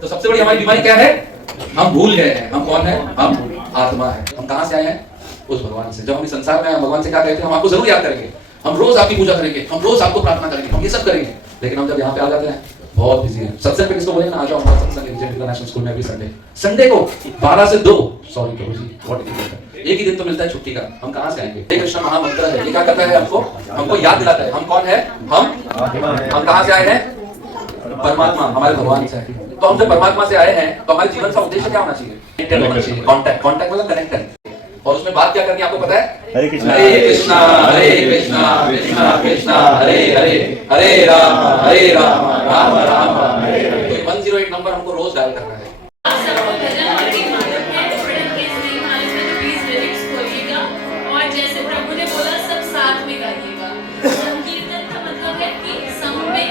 तो सबसे बड़ी हमारी बीमारी क्या है? हम भूल गए हैं हम कौन है। हम आत्मा है। हम कहां से आए हैं? उस भगवान से। जब हम इस संसार में आए, भगवान से क्या कहते हैं? हम आपको जरूर याद करेंगे, हम रोज आपकी पूजा करेंगे, हम रोज आपको प्रार्थना करेंगे, हम ये सब करेंगे। लेकिन हम जब यहाँ पे आ जाते हैं, बहुत बिजी है। सत्संग पे किसको बोले ना आ जाओ हमारा सत्संग इंटरनेशनल स्कूल में भी संडे को 12 से 2 सॉरी करो जी, एक ही दिन तो मिलता है छुट्टी का। हम कहां से आएंगे? हे कृष्ण महामंत्र है, ये क्या करता है? हमको याद दिलाता है हम कौन है। हम कहां से आए हैं? परमात्मा, हमारे भगवान से। तो हम जब परमात्मा से आए हैं तो हमारे जीवन का उद्देश्य क्या होना चाहिए? कनेक्टेड होना चाहिए। कांटेक्ट मतलब कनेक्टेड। और उसमें बात क्या करनी है आपको पता है? हरे कृष्णा हरे कृष्णा कृष्णा कृष्णा हरे हरे, हरे राम राम राम हरे हरे। तो 108 नंबर हमको रोज डायल करना है। और जैसे प्रभु ने बोला सब साथ में गाइएगा। संकीर्तन का मतलब है कि संग में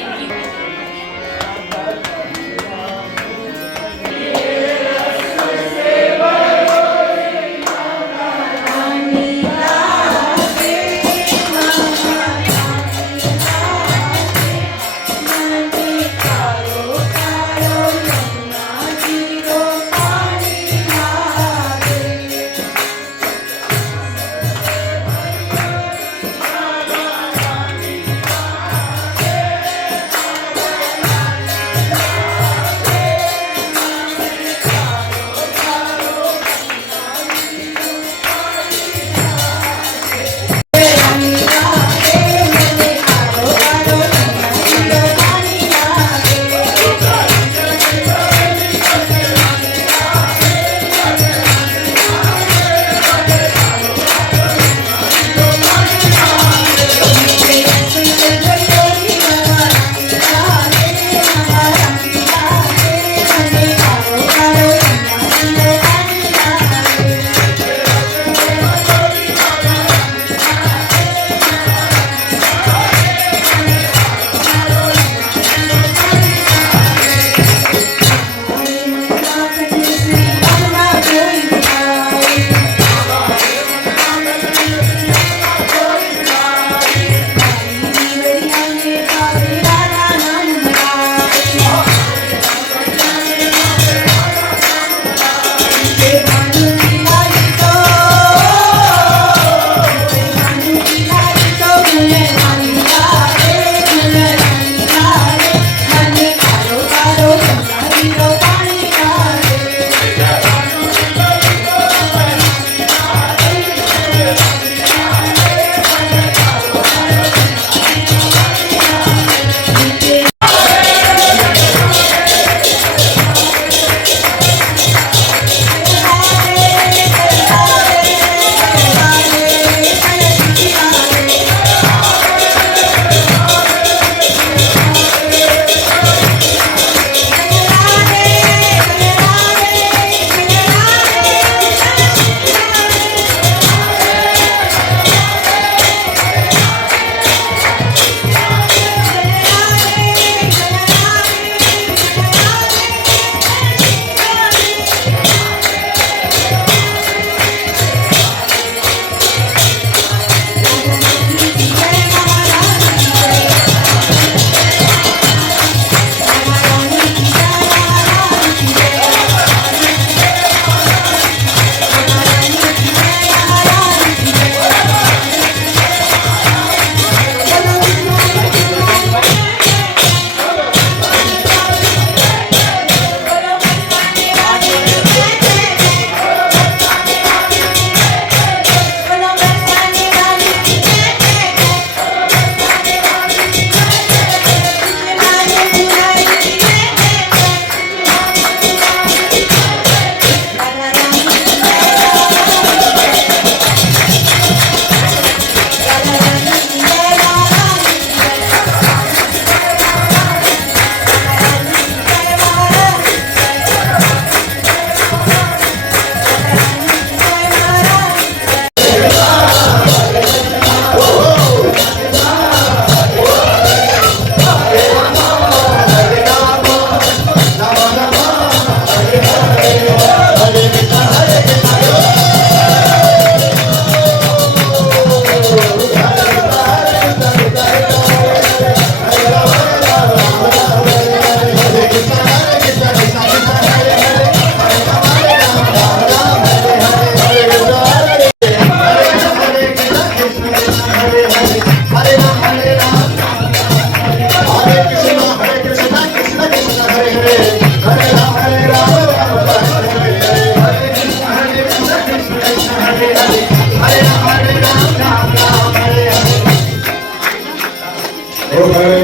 Hare